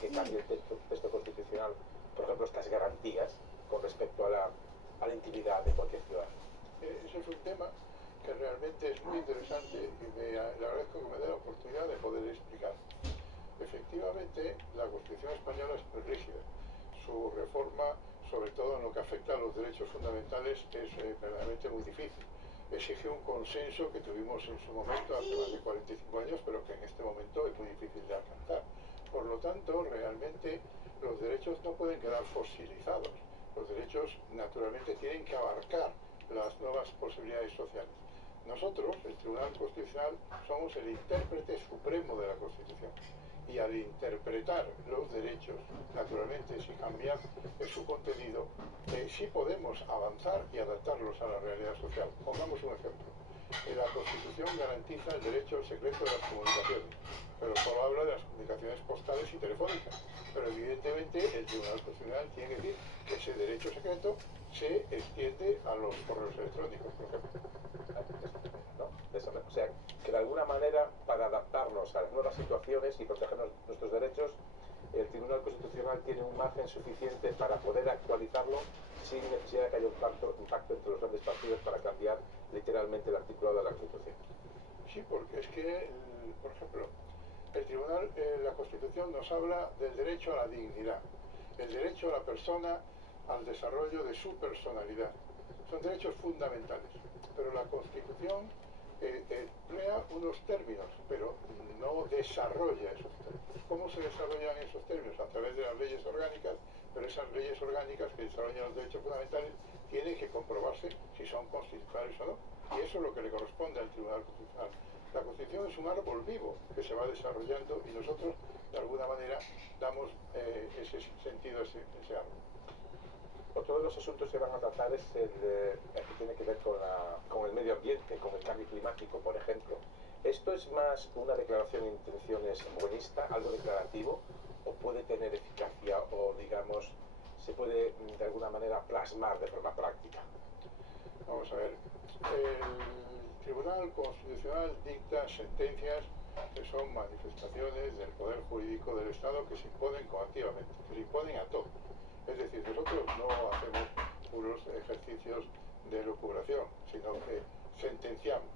que cambie el texto constitucional, por ejemplo, estas garantías con respecto a la intimidad de cualquier ciudadano? Ese es un tema que realmente es muy interesante y le agradezco que me dé la oportunidad de poder explicar. Efectivamente, la Constitución española es muy rígida. Su reforma, sobre todo en lo que afecta a los derechos fundamentales, es verdaderamente muy difícil. Exige un consenso que tuvimos en su momento hace más de 45 años, pero que en este momento es muy difícil de alcanzar. Por lo tanto, realmente los derechos no pueden quedar fosilizados. Los derechos, naturalmente, tienen que abarcar las nuevas posibilidades sociales. Nosotros, el Tribunal Constitucional, somos el intérprete supremo de la Constitución. Y al interpretar los derechos, naturalmente, sin cambiar su contenido, sí podemos avanzar y adaptarlos a la realidad social. Pongamos un ejemplo. La Constitución garantiza el derecho al secreto de las comunicaciones, pero solo habla de las comunicaciones postales y telefónicas. Pero evidentemente el Tribunal Constitucional tiene que decir que ese derecho secreto se extiende a los correos electrónicos, por ejemplo. ¿No? O sea, que de alguna manera, para adaptarnos a las nuevas situaciones y proteger nuestros derechos, el Tribunal Constitucional tiene un margen suficiente para poder actualizarlo sin necesidad de que haya un impacto entre los grandes partidos para cambiar literalmente el articulado de la Constitución. Sí, porque es que, por ejemplo, el Tribunal, la Constitución nos habla del derecho a la dignidad, el derecho a la persona al desarrollo de su personalidad. Son derechos fundamentales, pero la Constitución emplea unos términos, pero no desarrolla esos términos. ¿Cómo se desarrollan esos términos? A través de las leyes orgánicas, pero esas leyes orgánicas que desarrollan los derechos fundamentales tienen que comprobarse si son constitucionales o no. Y eso es lo que le corresponde al Tribunal Constitucional. La Constitución es un árbol vivo que se va desarrollando y nosotros, de alguna manera, damos ese sentido a ese árbol. Otro de los asuntos que van a tratar es el que tiene que ver con el medio ambiente, con el cambio climático, por ejemplo. ¿Esto es más una declaración de intenciones buenista, algo declarativo, o puede tener eficacia o, digamos, se puede de alguna manera plasmar de forma práctica? Vamos a ver, el Tribunal Constitucional dicta sentencias que son manifestaciones del poder jurídico del Estado que se imponen coactivamente, que se imponen a todo. Es decir, nosotros no hacemos puros ejercicios de lucubración, sino que sentenciamos.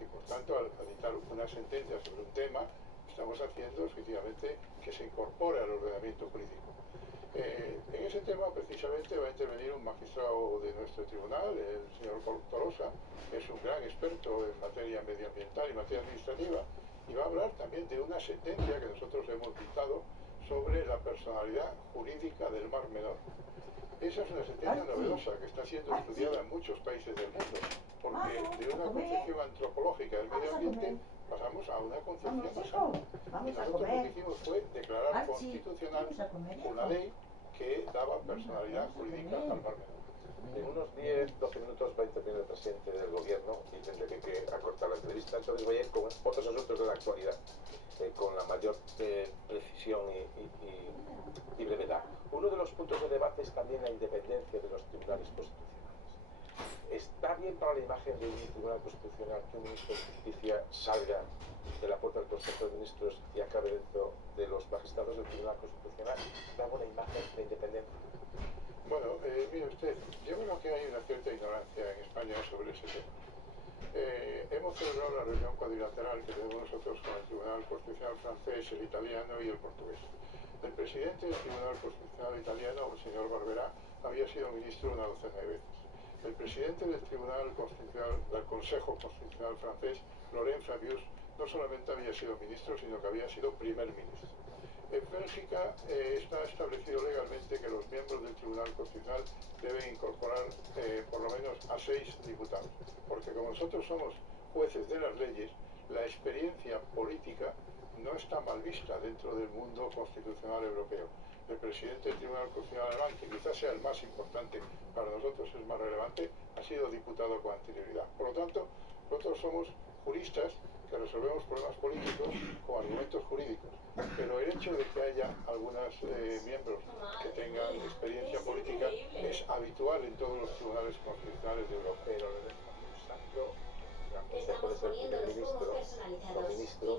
Y por tanto, al dictar una sentencia sobre un tema, estamos haciendo efectivamente que se incorpore al ordenamiento jurídico. En ese tema, precisamente, va a intervenir un magistrado de nuestro tribunal, el señor Tolosa, que es un gran experto en materia medioambiental y materia administrativa, y va a hablar también de una sentencia que nosotros hemos dictado sobre la personalidad jurídica del Mar Menor. Esa es una sentencia novedosa que está siendo estudiada en muchos países del mundo, porque de una concepción antropológica del medio ambiente pasamos a una concepción basada. Y nosotros lo que hicimos fue declarar constitucional una ley que daba personalidad jurídica al Mar Menor. En unos 10, 12 minutos va a intervenir el presidente del gobierno y tendré que acortar la entrevista, entonces voy a ir con otros asuntos de la actualidad, con la mayor precisión y brevedad. Uno de los puntos de debate es también la independencia de los tribunales constitucionales. ¿Está bien para la imagen de un tribunal constitucional que un ministro de Justicia salga de la puerta del Consejo de Ministros y acabe dentro de los magistrados del Tribunal Constitucional? ¿Da buena imagen de independencia? Bueno, mire usted, yo creo que hay una cierta ignorancia en España sobre ese tema. Hemos celebrado la reunión cuadrilateral que tenemos nosotros con el Tribunal Constitucional francés, el italiano y el portugués. El presidente del Tribunal Constitucional italiano, el señor Barberá, había sido ministro una docena de veces. El presidente del Tribunal Constitucional, del Consejo Constitucional francés, Laurent Fabius, no solamente había sido ministro, sino que había sido primer ministro. En Bélgica está establecido legalmente que los miembros del Tribunal Constitucional deben incorporar por lo menos a 6 diputados, porque como nosotros somos jueces de las leyes, la experiencia política no está mal vista dentro del mundo constitucional europeo. El presidente del Tribunal Constitucional alemán, que quizás sea el más importante, para nosotros es más relevante, ha sido diputado con anterioridad. Por lo tanto, nosotros somos juristas que resolvemos problemas políticos con argumentos jurídicos, pero el hecho de que haya algunos miembros que tengan experiencia política es habitual en todos los tribunales constitucionales de Europa. Pero usted puede ser primer ministro o ministro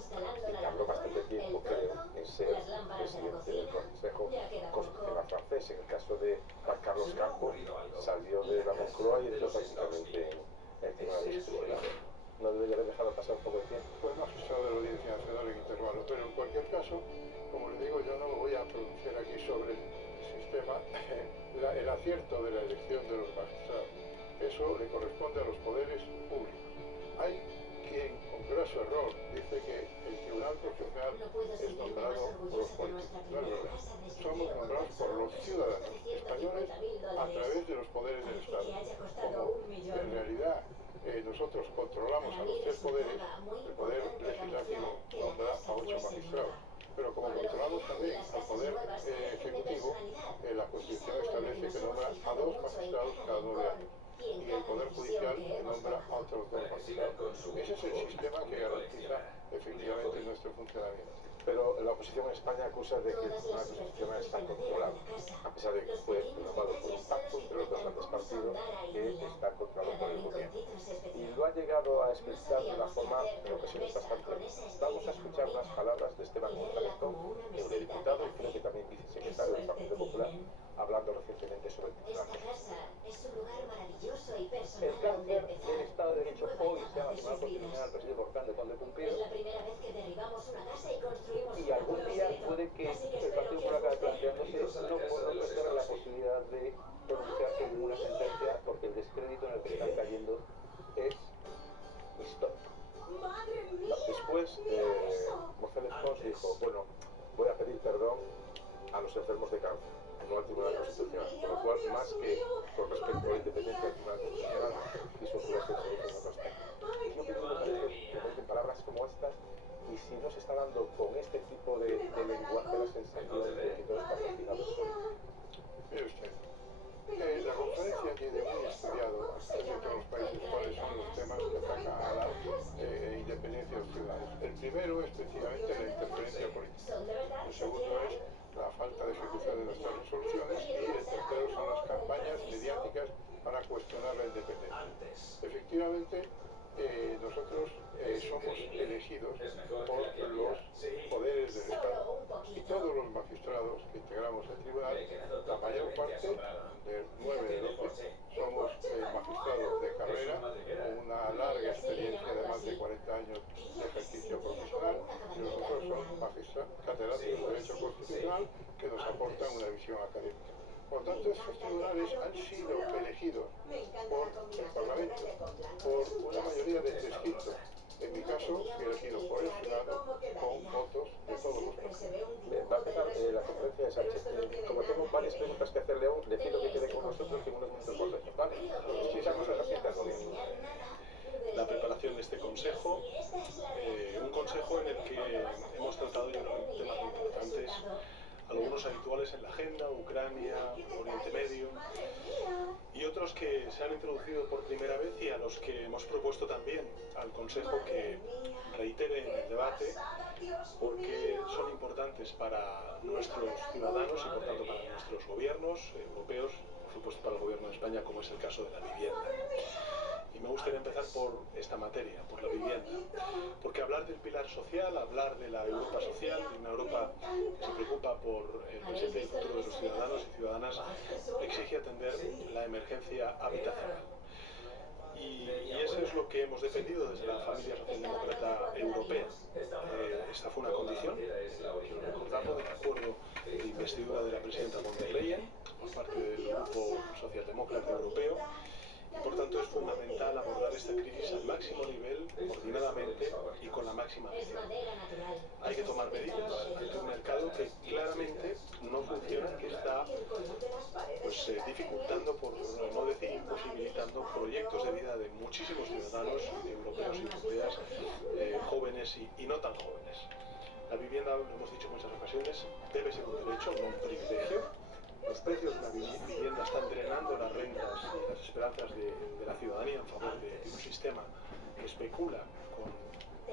y tardó bastante tiempo, creo, en ser presidente del Consejo. caso de Juan Carlos Campos, salió de la Moncloa y entró prácticamente en el Tribunal Constitucional. No debería haber dejado pasar un poco de tiempo. Fue magistrado de la Audiencia Nacional en intervalo, pero en cualquier caso, como le digo, yo no me voy a pronunciar aquí sobre el sistema, el acierto de la elección de los magistrados. Eso le corresponde a los poderes públicos. Hay quien, con graso error, dice que el Tribunal Constitucional es nombrado por los políticos. No es verdad. Somos nombrados por los ciudadanos españoles a través de los poderes del Estado. Como en realidad nosotros controlamos a los tres poderes, el poder legislativo nombra a 8 magistrados, pero como controlamos también al poder ejecutivo, la Constitución establece que nombra a 2 magistrados cada 9 años. Y el Poder Judicial que nombra a otros 2 magistrados. Ese es el sistema que garantiza efectivamente nuestro funcionamiento. Pero la oposición en España acusa de que el Tribunal Constitucional está controlado, a pesar de que fue nombrado por un pacto entre los dos grandes partidos que está controlado por el gobierno. Y lo ha llegado a explicar de una forma en ocasiones bastante. Vamos a escuchar las palabras de Esteban González Pons, eurodiputado y creo que también vicesecretario del Partido Popular, hablando recientemente sobre el Tribunal. El cáncer del Estado de Derecho hoy se llama Tribunal Constitucional, presidido por Juan de Conde Cumplido. Y algún día puede que el Partido Popular acabe planteándose no por no perder la posibilidad de pronunciarse en una sentencia, porque el descrédito en el que están cayendo es histórico. Después, González Pons dijo, bueno, voy a pedir perdón a los enfermos de cáncer, no al Tribunal Constitucional, con lo cual, más que con respecto a la independencia del Tribunal Constitucional y su jurisdicción en otro aspecto. Yo creo que palabras como estas, y si no se está dando con este tipo de lenguaje la sensación de que todo está fascinado. Mire usted, la conferencia tiene muy estudiado en todos los países cuáles son los temas que atacan a la independencia de los ciudadanos. El primero es precisamente la interferencia política. El segundo es la falta de ejecución de nuestras resoluciones y el tercero son las campañas mediáticas para cuestionar la independencia. Efectivamente, nosotros somos elegidos por los poderes del Estado y todos los magistrados que integramos el tribunal, la mayor parte, de 9 de 12, somos magistrados de carrera con una larga experiencia de más de 40 años de ejercicio profesional y los otros son magistrados catedráticos de Derecho Constitucional que nos aportan una visión académica. Por tanto, estos tribunales han sido elegidos por el Parlamento, por una mayoría de 3 quintos. En mi caso, fui elegido por el Senado con votos de todos los partidos. Va a empezar la conferencia de Sánchez. Como tengo varias preguntas que hacerle aún, le pido que quede con nosotros y en unos minutos volvemos, ¿vale? Escuchamos a la presidenta del gobierno. La preparación de este consejo, un consejo en el que hemos tratado yo creo temas muy importantes, algunos habituales en la agenda, Ucrania, Oriente Medio, y otros que se han introducido por primera vez y a los que hemos propuesto también al Consejo que reitere en el debate, porque son importantes para nuestros ciudadanos y por tanto para nuestros gobiernos europeos, por supuesto para el gobierno de España, como es el caso de la vivienda. Y me gustaría empezar por esta materia, por la vivienda, porque hablar del pilar social, hablar de la Europa social, de una Europa que se preocupa por el presente y el futuro de los ciudadanos y ciudadanas, exige atender la emergencia habitacional. Y eso es lo que hemos defendido desde la familia socialdemócrata europea. Esta fue una condición, recordamos, del acuerdo de investidura de la presidenta von der Leyen por parte del Grupo Socialdemócrata Europeo. Y por tanto es fundamental abordar esta crisis al máximo nivel, coordinadamente y con la máxima ambición. Hay que tomar medidas ante un mercado que claramente no funciona, que está dificultando, por no decir imposibilitando, proyectos de vida de muchísimos ciudadanos europeos y europeas, jóvenes y no tan jóvenes. La vivienda, lo hemos dicho en muchas ocasiones, debe ser un derecho, no un privilegio. Los precios de la vivienda están drenando las rentas y las esperanzas de la ciudadanía en favor de un sistema que especula con,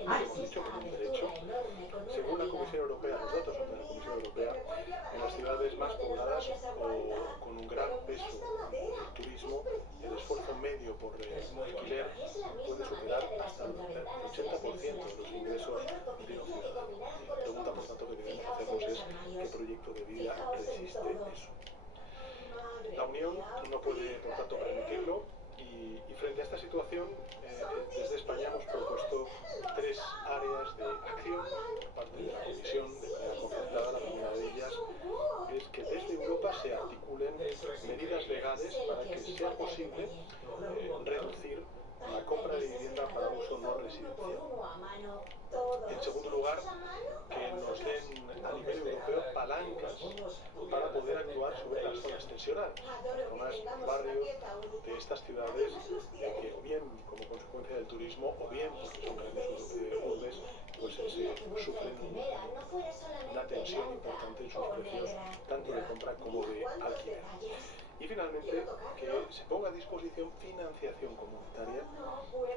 hemos dicho, con un derecho. Según la Comisión Europea, los datos son de la Comisión Europea, en las ciudades más pobladas o con un gran peso del turismo, el esfuerzo medio por alquiler puede superar hasta el 80% de los ingresos de un ciudadano. La pregunta, por tanto, que debemos hacernos es qué proyecto de vida resiste eso. La Unión no puede, por tanto, permitirlo y frente a esta situación, desde España hemos propuesto 3 áreas de acción por parte de la Comisión de manera concertada. La primera de ellas es que desde Europa se articulen medidas legales para que sea posible reducir la compra de vivienda para uso no residencial. En segundo lugar, que nos den a nivel europeo palancas para poder actuar sobre las zonas tensionadas, zonas, barrios de estas ciudades que o bien como consecuencia del turismo o bien porque son grandes urbes, pues se sufren una tensión importante en sus precios, tanto de compra como de alquiler. Y finalmente, que se ponga a disposición financiación comunitaria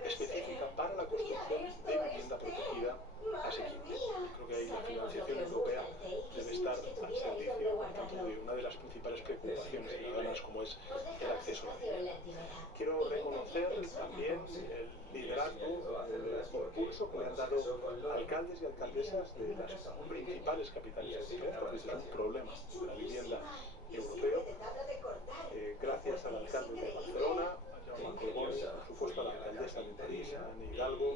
específica para la construcción de vivienda protegida asequible. Creo que ahí la financiación europea debe estar al servicio, por tanto, de una de las principales preocupaciones ciudadanas, como es el acceso a la vivienda. Quiero reconocer también el liderazgo, el impulso que le han dado alcaldes y alcaldesas de las principales capitales europeas, porque este es un problema de la vivienda europeo. Gracias al alcalde de Barcelona, a Jaume Collboni, por supuesto a la alcaldesa de París, a Anne Hidalgo,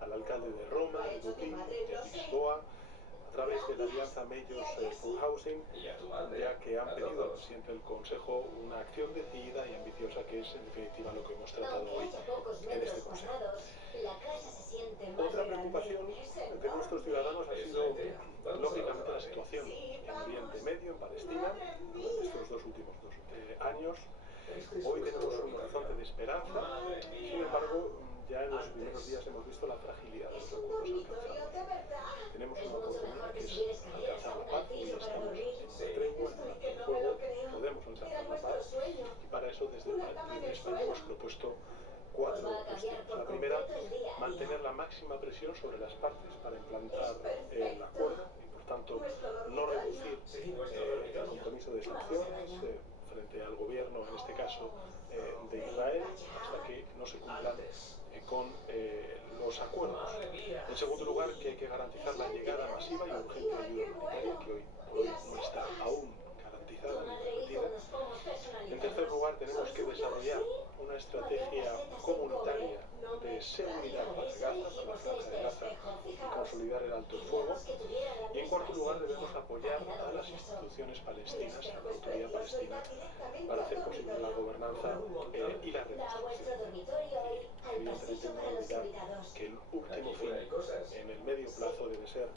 al alcalde de Roma, de Dublín, de Lisboa, a través de la alianza Majors for Housing, ya que han pedido al presidente del Consejo una acción decidida y ambiciosa, que es en definitiva lo que hemos tratado hoy en este Consejo. Otra preocupación de nuestros ciudadanos ha sido, lógicamente, la situación en Oriente Medio, en Palestina, durante estos 2 últimos años. Hoy tenemos un horizonte de esperanza, sin embargo, ya en los primeros días hemos visto la fragilidad de los acuerdos alcanzados. Tenemos una oportunidad que es alcanzar la paz, y estamos en tregua, en fuego, podemos alcanzar la paz, y para eso desde España hemos propuesto 4 cuestiones. La primera, mantener la máxima presión sobre las partes para implantar el acuerdo y, por tanto, no reducir el compromiso de sanciones frente al gobierno, en este caso de Israel, hasta que no se cumplan con los acuerdos. En segundo lugar, que hay que garantizar la llegada masiva y urgente ayuda humanitaria, que hoy por hoy no está aún garantizada ni permitida. En tercer lugar, tenemos que desarrollar una estrategia comunitaria de seguridad para Gaza, para la franja de Gaza, y consolidar el alto el fuego. Y en cuarto lugar, debemos apoyar a las instituciones palestinas, a la autoridad palestina, para hacer posible la gobernanza y la reconstrucción. Evidentemente, no olvidar que el último fin en el medio plazo debe ser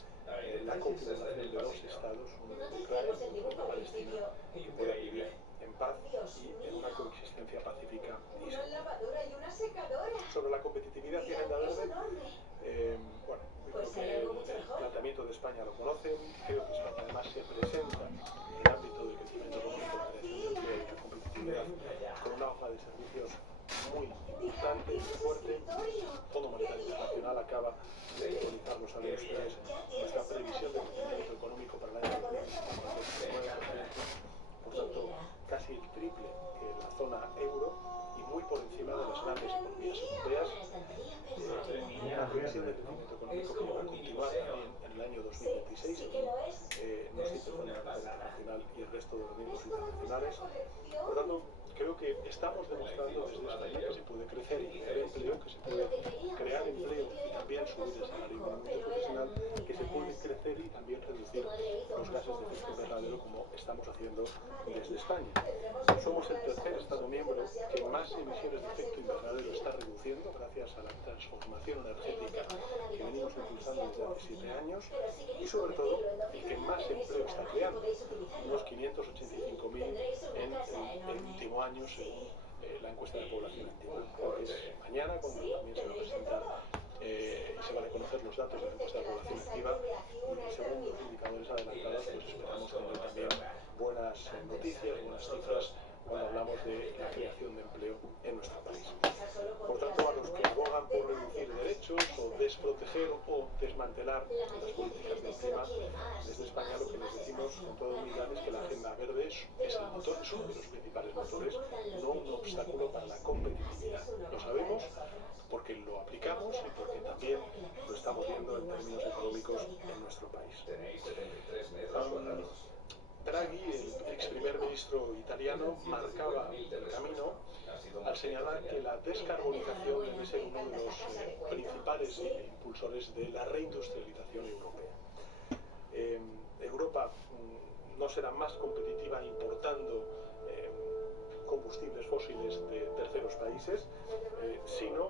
la configuración de 2 estados, uno de Israel y otro de Palestina, que pueda vivir en paz y en una coexistencia pacífica y segura. Sobre la competitividad y agenda verde, bueno, creo que el planteamiento de España lo conocen. Creo que España además se presenta en el ámbito del crecimiento económico, la creación de empleo y la competitividad con una hoja de servicios muy importante y fuerte. El Fondo Monetario Internacional acaba de actualizar los anuncios. Nuestra previsión de crecimiento económico para el año 2019 es 9%, por tanto casi el triple que la zona euro y muy por encima de las grandes economías europeas. Una previsión de crecimiento económico que va a continuar también en el año 2026, según nos dice el Fondo Monetario Internacional y el resto de organismos internacionales. Por tanto, creo que estamos demostrando desde España que se puede crecer y crear empleo, que se puede crear empleo y también subir el salario mínimo profesional, que se puede crecer y también reducir los gases de efecto invernadero, como estamos haciendo desde España. Somos el tercer Estado miembro que más emisiones de efecto invernadero está reduciendo gracias a la transformación energética que venimos impulsando desde hace 7 años, y sobre todo el que más empleo está creando, unos 585.000 en el último año, según la encuesta de población activa. Porque es mañana cuando también se va a presentar y se van a conocer los datos de la encuesta de población activa, y según los indicadores adelantados, pues esperamos tener también buenas noticias, buenas cifras cuando hablamos de la creación de empleo en nuestro país. Por tanto, a los que abogan por reducir derechos o desproteger o desmantelar las políticas del clima, desde España lo que les decimos con toda humildad es que la agenda verde es el motor, es uno de los principales motores, no un obstáculo para la competitividad. Lo sabemos porque lo aplicamos y porque también lo estamos viendo en términos económicos en nuestro país. Draghi, el ex primer ministro italiano marcaba el camino al señalar que la descarbonización debe ser uno de los principales impulsores de la reindustrialización europea. Europa no será más competitiva importando combustibles fósiles de terceros países, sino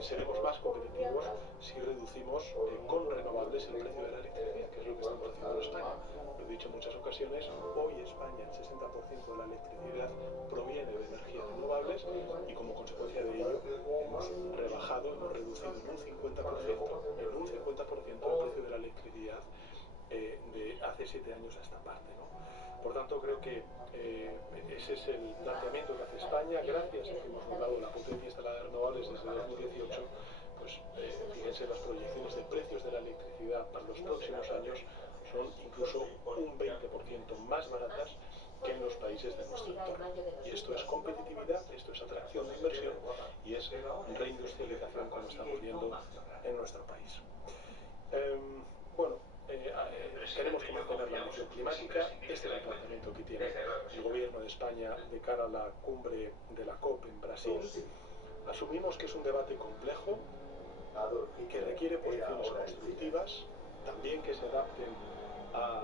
seremos más competitivos si reducimos con renovables el precio de la electricidad, que es lo que estamos haciendo en España. Lo he dicho en muchas ocasiones, hoy España el 60% de la electricidad proviene de energías renovables y como consecuencia de ello hemos reducido en un 50% el precio de la electricidad de hace 7 años a esta parte, ¿no? Por tanto, creo que ese es el planteamiento que hace España. Gracias a que hemos logrado la potencia instalada de renovables desde 2018, pues fíjense, las proyecciones de precios de la electricidad para los próximos años son incluso un 20% más baratas que en los países de nuestro entorno. Y esto es competitividad, esto es atracción de inversión y es reindustrialización, como estamos viendo en nuestro país. Queremos que mantener la ambición climática. Este es el planteamiento que tiene el gobierno de España de cara a la cumbre de la COP en Brasil. Asumimos que es un debate complejo, que requiere posiciones constructivas, también que se adapten a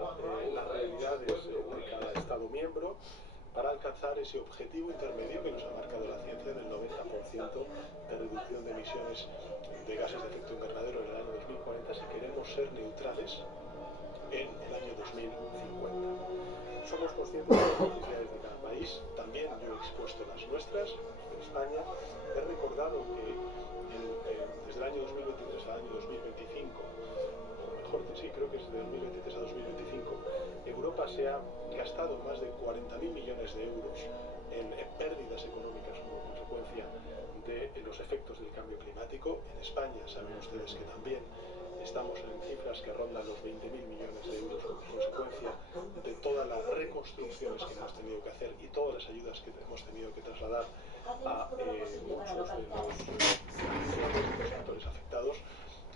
las realidades de cada Estado miembro, para alcanzar ese objetivo intermedio que nos ha marcado la ciencia del 90% de reducción de emisiones de gases de efecto invernadero en el año 2040 si queremos ser neutrales en el año 2050. Somos conscientes de las necesidades de cada país, también yo he expuesto las nuestras. En España he recordado que desde el año 2023 al año 2025, o mejor sí, creo que es de 2023 a 2025, Europa se ha gastado más de 40.000 millones de euros en pérdidas económicas como consecuencia de los efectos del cambio climático. En España saben ustedes que también estamos en cifras que rondan los 20.000 millones de euros como consecuencia de todas las reconstrucciones que hemos tenido que hacer y todas las ayudas que hemos tenido que trasladar a muchos de los sectores afectados.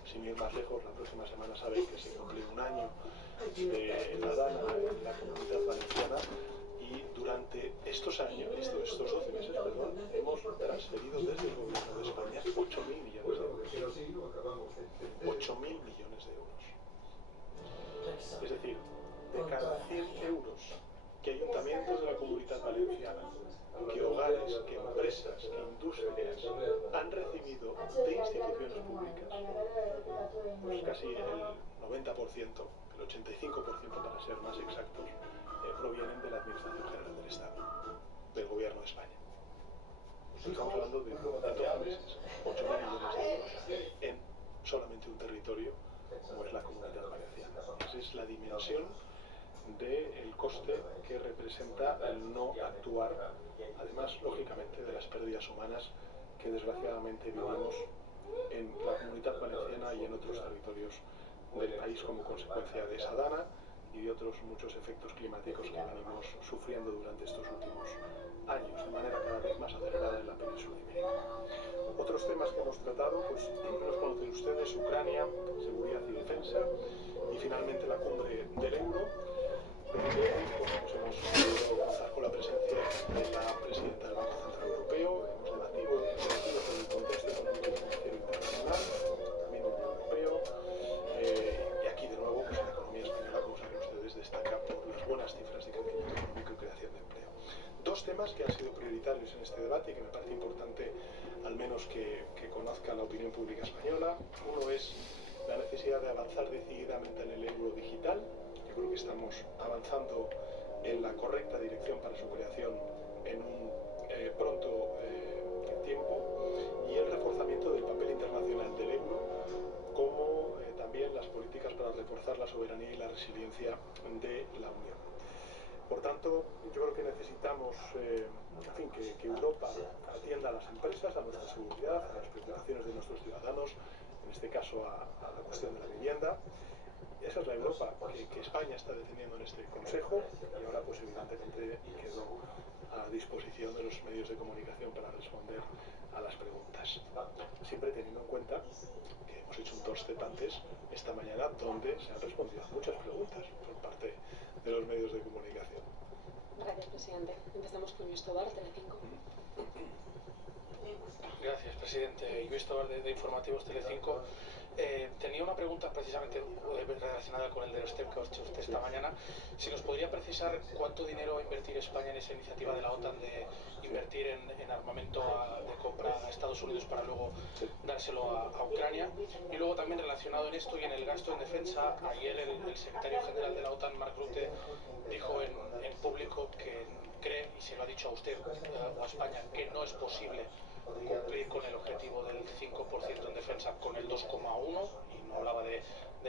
Sin ir más lejos, la próxima semana saben que se cumple un año de la DANA en la Comunidad Valenciana y durante estos 12 meses, hemos transferido desde el gobierno de España 8.000 millones de euros. 8.000 millones de euros. Es decir, de cada 100 euros que ayuntamientos de la Comunidad Valenciana, que hogares, que empresas, que industrias han recibido de instituciones públicas, pues casi el 90%, el 85% para ser más exactos, provienen de la Administración General del Estado, del Gobierno de España. Estamos hablando de 12 meses, 8.000 millones de euros en solamente un territorio como es la Comunidad Valenciana. Esa es la dimensión del coste que representa el no actuar, además, lógicamente, de las pérdidas humanas que desgraciadamente vivimos en la Comunidad Valenciana y en otros territorios del país como consecuencia de esa DANA y de otros muchos efectos climáticos que venimos sufriendo durante estos últimos años, de manera cada vez más acelerada en la península ibérica. Otros temas que hemos tratado, pues los conocen ustedes: Ucrania, seguridad y defensa, y finalmente la cumbre del euro. Pues hemos podido contar con la presencia de la presidenta del Banco Central Europeo. Hemos debatido sobre el contexto económico y financiero internacional, también del europeo, y aquí de nuevo pues la economía española, como saben ustedes, destaca por las buenas cifras de crecimiento económico y creación de empleo. Dos temas que han sido prioritarios en este debate y que me parece importante al menos que conozca la opinión pública española. Uno es la necesidad de avanzar decididamente en el euro digital. Yo creo que estamos avanzando en la correcta dirección para su creación en un pronto tiempo, y el reforzamiento del papel internacional del euro, como también las políticas para reforzar la soberanía y la resiliencia de la Unión. Por tanto, yo creo que necesitamos que Europa atienda a las empresas, a nuestra seguridad, a las preocupaciones de nuestros ciudadanos, en este caso a la cuestión de la vivienda. Esa es la Europa que España está defendiendo en este Consejo, y ahora pues evidentemente quedo a disposición de los medios de comunicación para responder a las preguntas. Siempre teniendo en cuenta que hemos hecho un TOSTET antes esta mañana donde se han respondido a muchas preguntas por parte de los medios de comunicación. Gracias. presidente. Empezamos con Luis Tobar, Telecinco. Gracias, presidente. Luis Tobar de Informativos Telecinco. Tenía una pregunta precisamente relacionada con el de los TEP que ha hecho usted esta mañana. Si nos podría precisar cuánto dinero va a invertir España en esa iniciativa de la OTAN de invertir en armamento de compra a Estados Unidos para luego dárselo a Ucrania. Y luego también relacionado en esto y en el gasto en defensa, ayer el secretario general de la OTAN, Mark Rutte, dijo en público que cree, y se lo ha dicho a usted o a España, que no es posible cumplir con el objetivo del 5% en defensa con el 2,1, y no hablaba de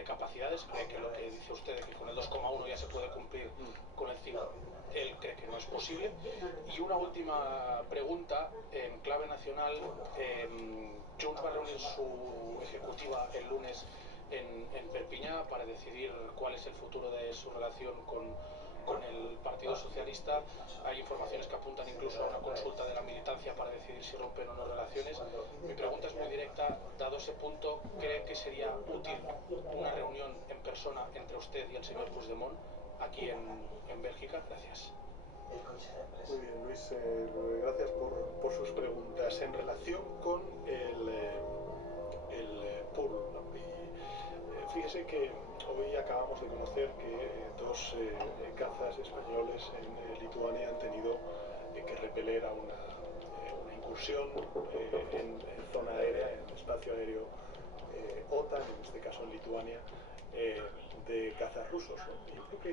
capacidades. Cree que lo que dice usted de que con el 2,1 ya se puede cumplir con el 5, él cree que no es posible. Y una última pregunta en clave nacional. Junts va a reunir su ejecutiva el lunes en Perpiñá para decidir cuál es el futuro de su relación con el Partido Socialista. Hay informaciones que apuntan incluso a una consulta de la militancia para decidir si rompen o no relaciones. Mi pregunta es muy directa. Dado ese punto, ¿cree que sería útil una reunión en persona entre usted y el señor Puigdemont aquí en Bélgica? Gracias. Muy bien, Luis, gracias por sus preguntas. En relación con el pool, ¿no? Fíjese que hoy acabamos de conocer que dos cazas españoles en Lituania han tenido que repeler a una incursión en zona aérea, en espacio aéreo OTAN, en este caso en Lituania, de cazas rusos, ¿no? Yo creo que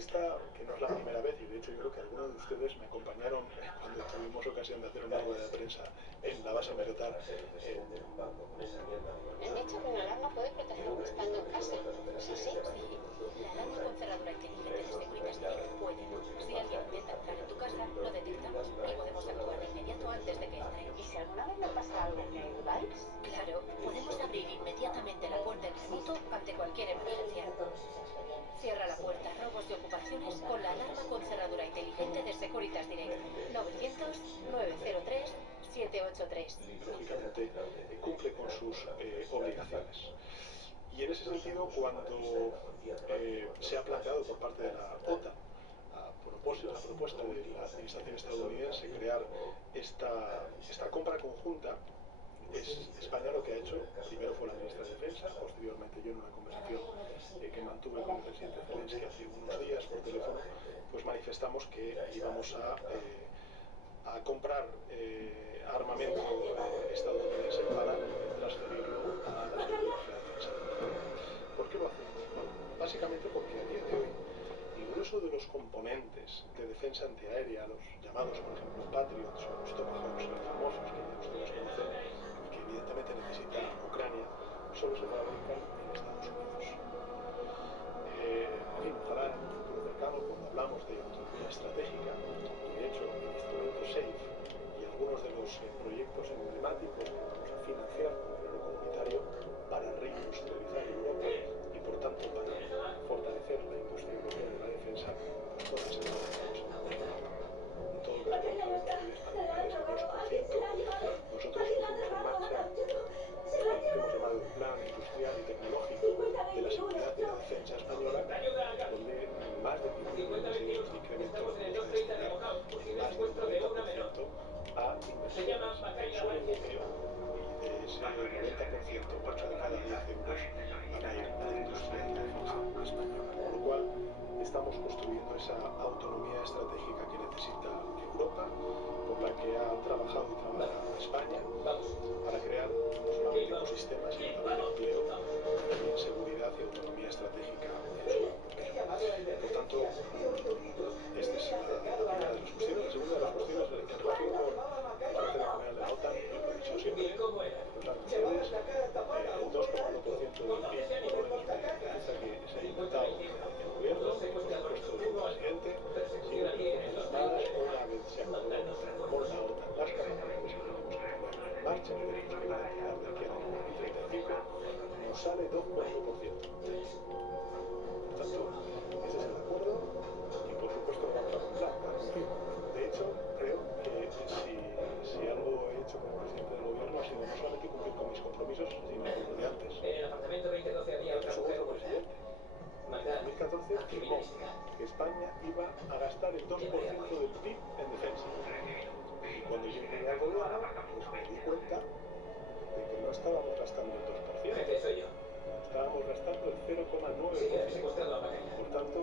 no es la primera vez, y de hecho yo creo que algunos de ustedes me acompañaron cuando tuvimos ocasión de hacer una rueda de prensa en la base militar. Han dicho que una alarma puede protegernos estando en casa. Sí, sí. La alarma con cerradura inteligente de Securitas Direct puede. Si alguien intenta entrar en tu casa, lo detectamos y podemos actuar de inmediato antes de que entre. ¿Y si alguna vez me pasa algo, me ayudáis? Claro, podemos abrir inmediatamente la puerta en remoto ante cualquier emergencia. Cierra la puerta a robos y ocupaciones con la alarma con cerradura inteligente de Securitas Direct. 900-903-783. Lógicamente cumple con sus obligaciones. Y en ese sentido, cuando se ha planteado por parte de la OTAN la propuesta de la administración estadounidense crear esta compra conjunta, España lo que ha hecho, primero fue la ministra de Defensa, posteriormente yo en una conversación que mantuve con el presidente Zelensky hace unos días por teléfono, pues manifestamos que íbamos a comprar armamento estadounidense para transferirlo a las industria de defensa. ¿Por qué lo hacemos? Bueno, básicamente porque a día de hoy el grueso de los componentes de defensa antiaérea, los llamados por ejemplo Patriots o los Tomahawks famosos que ya ustedes conocen, que evidentemente necesita Ucrania, solo se fabrican en Estados Unidos. En fin, ojalá en un futuro cercano, cuando hablamos de autonomía estratégica, y de hecho el instrumento SAFE y algunos de los proyectos emblemáticos que vamos a financiar con dinero comunitario para reindustrializar Europa y por tanto para fortalecer la industria europea de la defensa, pues todas esas cosas en todo caso, la autonomía española es el 2%. Nosotros pusimos en marcha lo que hemos llamado el Plan Industrial y Tecnológico de la Seguridad y la Defensa Española, donde más de 15 millones de euros de incremento lo vamos a destinar en más del 90% a inversiones en suelo europeo, y de ese 90%, 8 de cada 10 euros van a ir a la industria y la defensa española. Con lo cual, estamos construyendo esa autonomía estratégica que necesita Europa, por la que ha trabajado y trabaja España, para crear no solamente ecosistemas, sino también empleo, también seguridad y autonomía estratégica en su europeo. Por tanto, esta es la primera de las cuestiones. La segunda de las cuestiones, en relación con el secretario general de la OTAN, lo he dicho siempre, pues las cuestiones, el 2,1% del PIB, uno de los riqueza que se ha inventado el gobierno, por supuesto del presidente, sigue en las malas una vez se acordó con la OTAN las campañas que tenemos que poner en marcha, que tenemos que garantizar de aquí al año 2035, nos sale 2,1%. iba a gastar el 2% del PIB en defensa. Y cuando yo llegué al gobierno, pues me di cuenta de que no estábamos gastando el 2%, estábamos gastando el 0,9%. Por tanto,